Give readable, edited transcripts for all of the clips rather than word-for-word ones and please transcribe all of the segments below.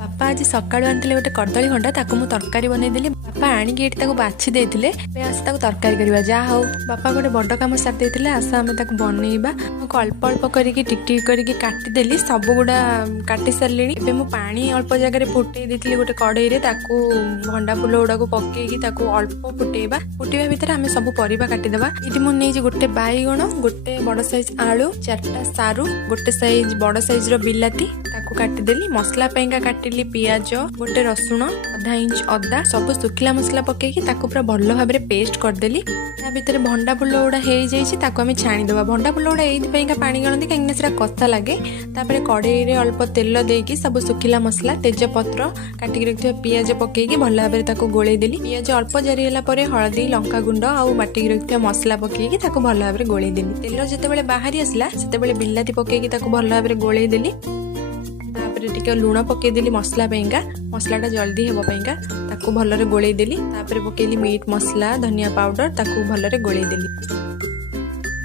बापा आज सकाळु आनिथिले गोटे कदली भंडा ताकू मु तरकारी बनैदेली। बापा आनिकी एठी ताकू बाछि देथिले आस ताकू तरकारी करबा जा हो बापा गोटे बड़ काम सार देथिले आस आमे ताकू बनैबा। मु अल्प अल्प करिकी टिक टिक करिकी काटि देली सब गुडा काटि सारलिनी। एबे मु पानी अल्प जगह रे फुटै देथिले गोटे कढ़ई रे ताकू भंडा फुल गुडा को पकेकी ताकू अल्प फुटेबा। फुटेबा भीतर आमे सब परिबा काटि देबा। इति मु नै जे गोटे बाईगण गोटे बड़ साइज आलू चारटा सारू गोटे साइज बड़ साइज रो बिलाती ताकू काटि देली। मसला पैंका काटिली पियाज गोटे रसुण आधा इंच अदा सब सुखिला मसला पकेकी ताकू पूरा भल भाबरे पेस्ट कर देली। ता भीतर भंडा फुल गुडा हे जाईछि ताकू आमे छाणी देबा। भंडा फुल गुडा एइथि पैंका पानी गणती काहेकि सेरा कथा लागे। तापरे कढ़ई रे अल्प तेल देकी सब सुखिला मसला तेज पत्र काटिक रखिथिबा पियाज पकेकी भल भाबरे ताकू गोळेई देली। पियाज अल्प जरी होला परे हळदी लंका गुंड आउ बाटिक रखिथिबा मसला पकेकी ताकू भल भाबरे गोळेई देली। तेल जेतेबेले बाहरी आसला सेतेबेले बिलाती पकेकी ताकू भल भाबरे गोळेई देली। टिके लुण पकेदेली मसला पैंका मसलाटा जल्दी हेबा पैंका ताकू भलरे गोळेई देली। तापरे पकेली मीट मसला धनिया पाउडर ताकू भलरे गोळेई देली।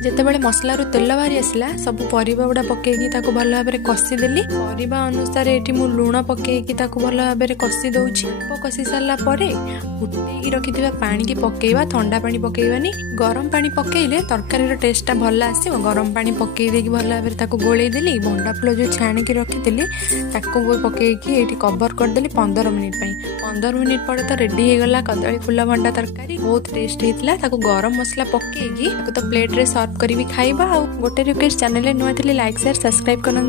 जेतेबेले मसला रु तेल बाहरी आसला सब परिबा गुडा पकेकी ताकू भल भाबरे कसी देली। परिबा अनुसार एठी मु लुण पकेकी ताकू भल भाबरे कसी दउछि। कसी सारला परे फुटेकी रखिथिबा पानी की पकेइबा। ठंडा पानी पकेइबानी गरम पानी पकेइले तरकारी रो टेस्टटा भल आसीबो। गरम पानी पकेइ देकी भल भाबरे ताकू गोळेई देली। भंडा फुल जो छाणी की रखिथिली ताकू पकेइकी एठी कवर कर देली 15 मिनिट पई। 15 मिनिट परे तो रेडी हे गला कदली फुल भंडा तरकारी। बहुत टेस्ट हेतला। ताकू गरम मसला पकेइकी ताकू तो प्लेट रे सर्व करी खाइबा। आ गोटे रिक्वेस्ट चैनल नुआ थिले लाइक शेयर सब्सक्राइब करन।